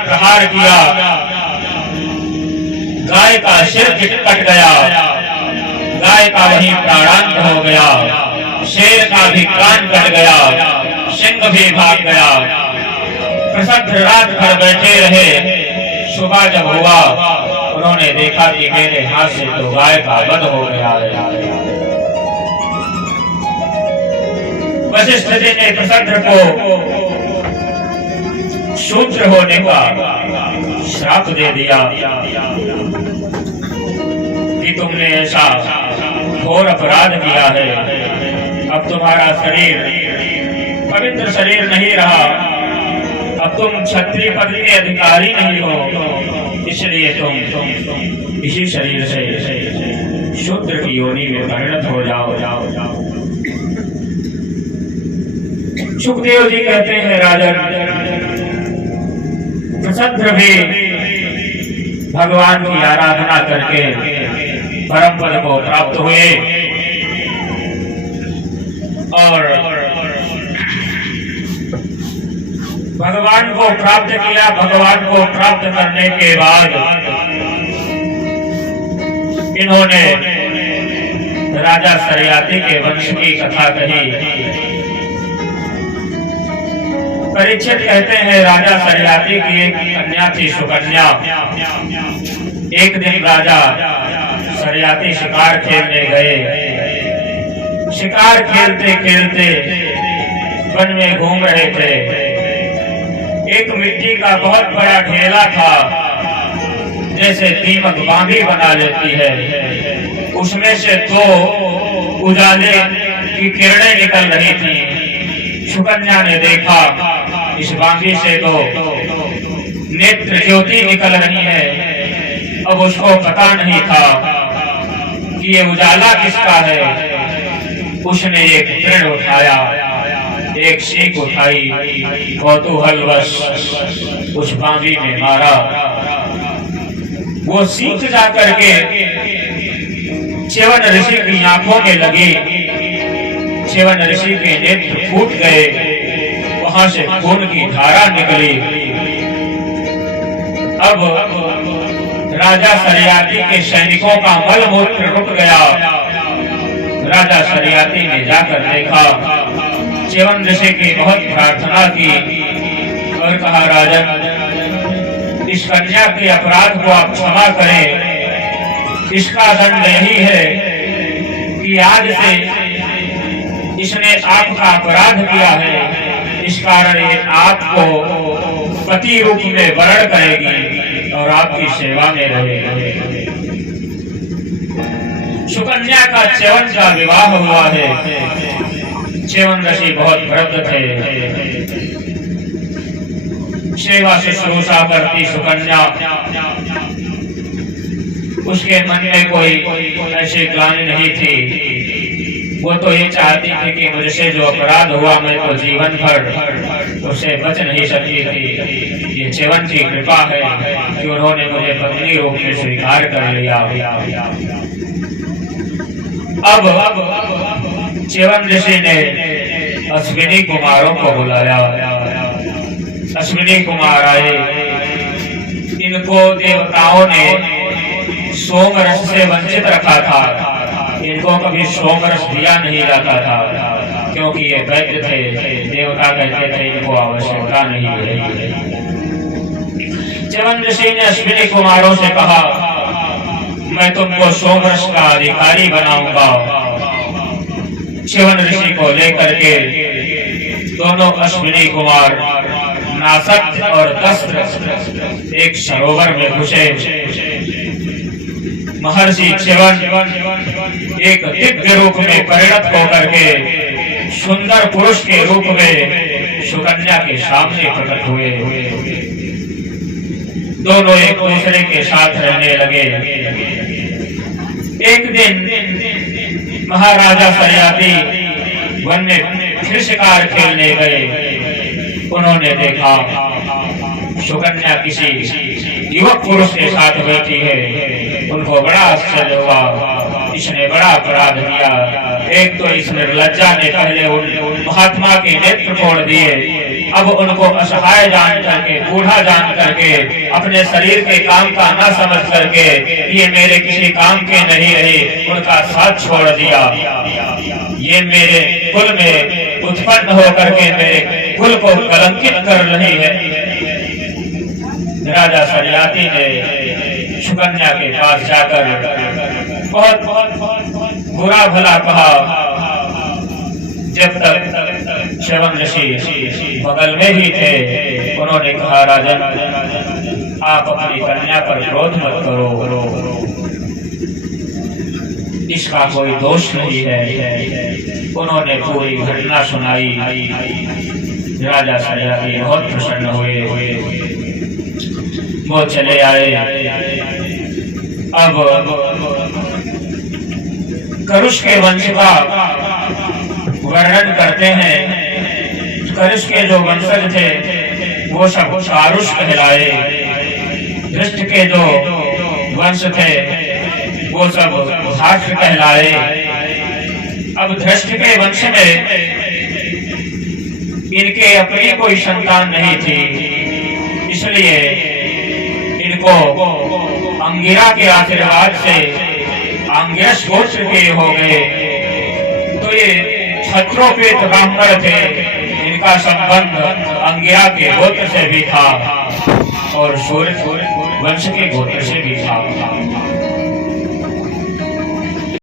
प्रहार किया, गाय का सिर कट गया, गाय का वहीं प्राणांत हो गया, शेर का भी कान कट गया, सिंह भी भाग गया। प्रसन्न रात भर बैठे रहे। सुबह जब हुआ उन्होंने देखा कि मेरे हाथ से तो गाय का वध हो गया है। वशिष्ठ जी ने प्रसन्न को शूद्र होने का श्राप दे दिया कि तुमने ऐसा घोर अपराध किया है। अब तुम्हारा शरीर पवित्र शरीर नहीं रहा, अब तुम क्षत्रिय पद के अधिकारी नहीं हो, इसलिए तुम इसी शरीर से शूद्र की योनि में परिणत हो जाओ। सुखदेव जी कहते हैं राजन, प्रसन्न भी भगवान की आराधना करके परम पद को प्राप्त हुए और भगवान को प्राप्त किया। भगवान को प्राप्त करने के बाद इन्होंने राजा सरियाती के वंश की कथा कही। परीक्षित कहते हैं राजा सरियाती की एक कन्या थी सुकन्या। एक दिन राजा सरियाती शिकार खेलने गए। शिकार खेलते खेलते वन में घूम रहे थे। एक मिट्टी का बहुत बड़ा ढेला था, जैसे दीमक बांधी बना लेती है। उसमें से दो उजाले की किरणें निकल रही थी। सुकन्या ने देखा इस बांधी से तो नेत्र ज्योति निकल रही है। अब उसको पता नहीं था कि ये उजाला किसका है। उसने एक तृण उठाया, एक सीख उठाई, कौतूहलवश उस बांधी में मारा। वो सीख जाकर के च्यवन ऋषि की आंखों में लगी। च्यवन ऋषि के नेत्र फूट गए, वहां से खून की धारा निकली। अब राजा सरियाती के सैनिकों का मल मूत्र रुक गया। राजा सरियाती ने जाकर देखा, च्यवन ऋषि की बहुत प्रार्थना की और कहा, राजन, इस कन्या के अपराध को आप क्षमा करें। इसका दंड यही है कि आज से इसने आपका अपराध किया है, इस कारण ये आपको पति रूप में वरण करेगी और आपकी सेवा में रहेगी। सुकन्या का च्यवन का विवाह हुआ है। च्यवन ऋषि बहुत वृद्ध थे। सेवा शुश्रूषा करती सुकन्या, उसके मन में कोई ऐसी ग्लानि नहीं थी। वो तो ये चाहती थी कि मुझसे जो अपराध हुआ मैं तो जीवन भर उससे बच नहीं सकती थी। ये च्यवन की कृपा है कि उन्होंने मुझे पत्नी रूप में स्वीकार कर लिया। अब च्यवन ऋषि ने अश्विनी कुमारों को बुलाया। अश्विनी कुमार आए। इनको देवताओं ने सोम रस से वंचित रखा था। इनको कभी सोम रस दिया नहीं जाता था, क्योंकि ये वैद्य थे। देवता कहते थे इनको आवश्यकता नहीं है। च्यवन ऋषि ने अश्विनी कुमारों से कहा, मैं तुमको सोम रस का अधिकारी बनाऊंगा। च्यवन ऋषि को लेकर के दोनों अश्विनी कुमार नासक और दस्त्र एक सरोवर में घुसे। महर्षि च्यवन एक दिव्य रूप में परिणत होकर के सुंदर पुरुष के रूप में सुकन्या के सामने प्रकट हुए। दोनों एक दूसरे के साथ रहने लगे। एक दिन महाराजा सरियाती वन में फिर शिकार खेलने गए। उन्होंने देखा सुकन्या किसी युवक पुरुष के साथ बैठी है। उनको बड़ा आश्चर्य हुआ, इसने बड़ा अपराध किया। एक तो इस निर्लज्जा ने पहले उन महात्मा के नेत्र फोड़ दिए, अब उनको असहाय जान करके, बूढ़ा जान करके, अपने शरीर के काम का न समझ करके ये मेरे किसी काम के नहीं रहे, उनका साथ छोड़ दिया। ये मेरे कुल में उत्पन्न होकर के मेरे कुल को कलंकित कर रही है। राजा सरियाती ने सुकन्या के पास जाकर बहुत बुरा भला कहा। जब तक च्यवन ऋषि बगल में ही थे, उन्होंने कहा, राजन आप अपनी कन्या पर क्रोध मत करो, इसका कोई दोष नहीं है। उन्होंने पूरी घटना सुनाई। राजा सरियाती बहुत प्रसन्न हुए, वो चले आए। अब करुष के वंश का वर्णन करते हैं। करुष के जो वंशज थे वो सब आरुष कहलाए। धृष्ट के जो वंश थे वो सब धाट कहलाए। अब धृष्ट के वंश में इनके अपनी कोई संतान नहीं थी, इसलिए इनको अंगिरा के आशीर्वाद से अंगिरस गोत्र के हो गए। तो ये क्षत्रोपेत ब्राह्मण थे, इनका संबंध अंगिरा के गोत्र से भी था और सूर्य वंश के गोत्र से भी था।